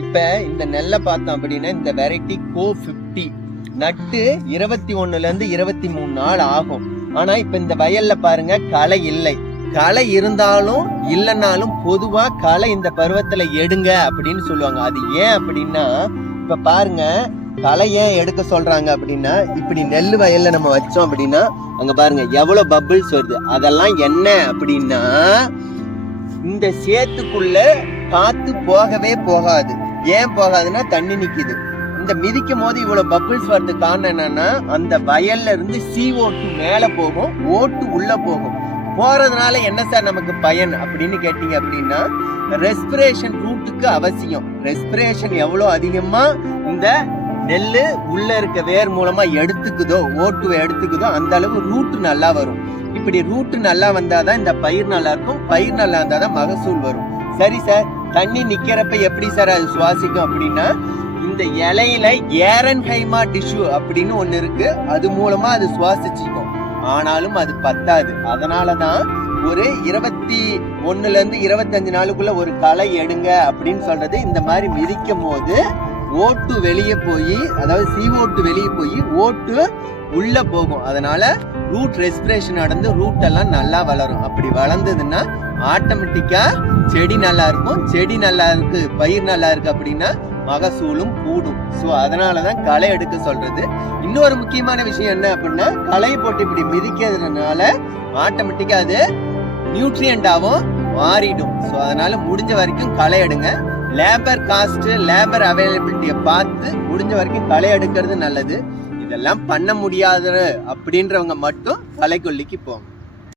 இப்ப இந்த நெல்லை பார்த்தோம் அப்படின்னா இந்த வெரைட்டி கோ 50 நட்டு 21ல இருந்து 23 நாள் ஆகும். ஆனா இப்ப இந்த வயல்ல பாருங்க களை இல்லை. களை இருந்தாலும் இல்லைன்னாலும் பொதுவா களை இந்த பருவத்துல எடுங்க அப்படின்னு சொல்லுவாங்க. அது ஏன் அப்படின்னா இப்ப பாருங்க களை ஏன் எடுக்க சொல்றாங்க அப்படின்னா இப்படி நெல் வயல்ல நம்ம வச்சோம் அப்படின்னா அங்க பாருங்க எவ்வளவு பபிள்ஸ் வருது. அதெல்லாம் என்ன அப்படின்னா இந்த சேத்துக்குள்ள காத்து போகவே போகாது. ஏன் போகாதுன்னா தண்ணி நிக்குது. இந்த மிதிக்கும் போது இவ்வளவு பபிள்ஸ் வரது காரணம் என்னன்னா அந்த வயல்ல இருந்து CO2 மேல போகும், ஓட்டு உள்ள போகும். போறதுனால என்ன சார் நமக்கு பயன் அப்படின்னு கேட்டீங்க அப்படின்னா ரெஸ்பிரேஷன் ரூட்டுக்கு அவசியம். ரெஸ்பிரேஷன் எவ்வளவு அதிகமா இந்த நெல்லு உள்ள இருக்க வேர் மூலமா எடுத்துக்குதோ, ஓட்டுவை எடுத்துக்குதோ அந்த அளவு ரூட் நல்லா வரும். இப்படி ரூட் நல்லா வந்தாதான் இந்த பயிர் நல்லா இருக்கும். பயிர் நல்லா இருந்தாதான் மகசூல் வரும். சரி சார், தண்ணி நிக்கிறப்ப எப்படி சார் அது சுவாசிக்கும் அப்படின்னா இந்த இலையில ஏரன்ஹைமா டிஷ்யூ அப்படின்னு ஒண்ணு இருக்கு. அது மூலமா அது சுவாசிச்சுக்கும். ஆனாலும் அது பத்தாது. அதனாலதான் ஒரு 21ல இருந்து 25 நாளுக்குள்ள ஒரு களை எடுங்க அப்படின்னு சொல்றது. இந்த மாதிரி மிதிக்கும் போது ஓட்டு வெளியே போய், அதாவது CO2 வெளியே போய் ஓட்டு உள்ள போகும். அதனால ரூட் ரெஸ்பிரேஷன் நடந்து ரூட் எல்லாம் நல்லா வளரும். அப்படி வளர்ந்ததுன்னா ஆட்டோமேட்டிக்கா செடி நல்லா இருக்கும். செடி நல்லா இருக்கு, பயிர் நல்லா இருக்கு அப்படின்னா மகசூலும் கூடும். ஸோ அதனாலதான் களை எடுக்க சொல்றது. இன்னொரு முக்கியமான விஷயம் என்ன அப்படின்னா களை போட்டு இப்படி மிதிக்கிறதுனால ஆட்டோமேட்டிக்கா அது நியூட்ரியண்டாவும் மாறிடும். ஸோ அதனால முடிஞ்ச வரைக்கும் களை எடுங்க. லேபர் காஸ்ட், லேபர் அவைலபிலிட்டியை பார்த்து முடிஞ்ச வரைக்கும் களை எடுக்கிறது நல்லது. இதெல்லாம் பண்ண முடியாத அப்படின்றவங்க மட்டும் களைக்கொல்லிக்கு போங்க.